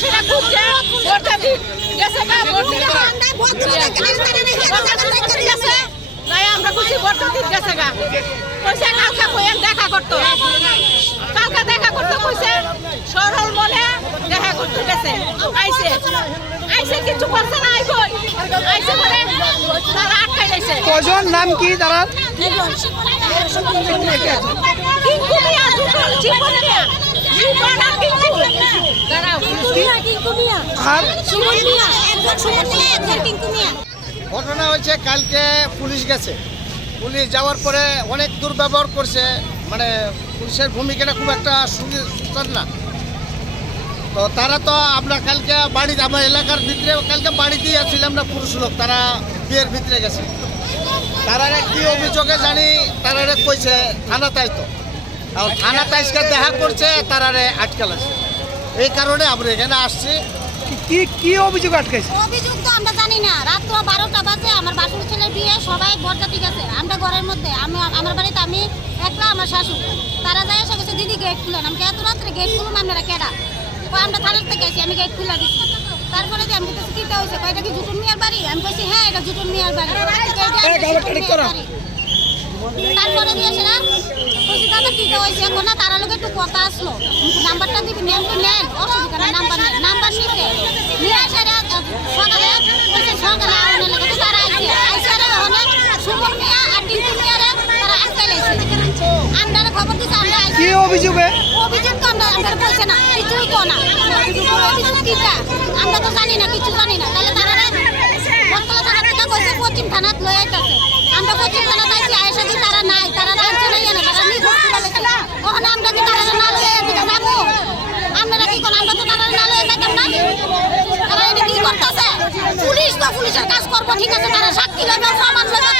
সেটা খুঁজছে ভোটটা গেছে গা ভোট দিতে গেছে। নাই আমরা খুশি ভোটটা দিন গেছে গা। কইছে কালকে কইেন দেখা করতো। কালকে দেখা করতে কইছে সরল মনে দেখা করতে গেছে। আইছে। আইছে কিছু করছে না আই আইছে বলে তারা আটকাই দিয়েছে। কজন? নাম কি তারা? মিয়া জীবন মিয়া জীবন ঘটনা হয়েছে, কালকে পুলিশ গেছে। পুলিশ যাওয়ার পরে অনেক দুর্ব্যবহার করছে। মানে পুলিশের ভূমিকাটা খুব একটা সুন্দর না। তো তারা তো আমরা কালকে বাড়ি আমার এলাকার ভিতরে কালকে বাড়িতেই আছিলাম না, পুরুষ লোক। তারা বিয়ের ভিতরে গেছে। তারা কি অভিযোগে জানি, তারা কইছে, থানা তাই তো। থানা তাইসকে দেখা করছে তারারে আটকাল আছে। এই কারণে আমরা এখানে আসছি। কি কি অভিযোগ আটকাইছে অভিযোগ তো আমরা জানি না। রাত্র বারোটা বাজে আমার বাসুর ছেলের বিয়ে সবাই বরযাত্রী গেছে। আমরা ঘরের মধ্যে আমি আমার বাড়িতে আমি একলা আমার শাশুড়। তারা যায় এসে গেছে দিদি গেট খুলেন আমি এত রাত্রে গেট খুলুন আপনারা কেডা? তো আমরা থানার থেকে এসে আমি গেট খুলে দিচ্ছি তারপরে যে আমি কাছে কিটা হয়েছে কয়টা কি জুটুন মিয়ার বাড়ি? আমি কইছি হ্যাঁ এটা জুটুন মিয়ার বাড়ি। তারপরে দিয়ে সেটা কইছি দাদা কিটা হয়েছে এখন না তারা লোক একটু কথা আসলো। নাম্বারটা দিবি নেন তো নেন অসুবিধা নেই নাম্বার নেন নাম্বার নিতে নিয়ে আসে রে, সকালে কইছে সকালে আউনে লাগে তারা আইছে আইছে রে ওখানে সুমন মিয়া আর টিঙ্কু মিয়া রে তারা আটকে লাইছে আমরা খবর দিছি আমরা আইছি কি অভিযোগে? অভিযোগ তো আমরা আমরা বলছে না, কিছুই তো না। অভিযোগ কিটা আমরা তো জানি না, কিছু জানি না। তাহলে তারা বটতলা থানা থেকে কইছে? পশ্চিম থানাত লই আইতাছে। আমরা পশ্চিম থানা আইছি আয়েশা দি তারা নাই, তারা রাজ্য নাই না তারা নিজ হসপিটালে ওখানে আমরা কি তারা না লই এদিকে যাব আমরা কি কোন? আমরা তো তারা না লই যাইতাম না তারা কি করতেছে? পুলিশ তো পুলিশের কাজ করব, ঠিক আছে, তারা সাক্ষী লইবে প্রমাণ লইবে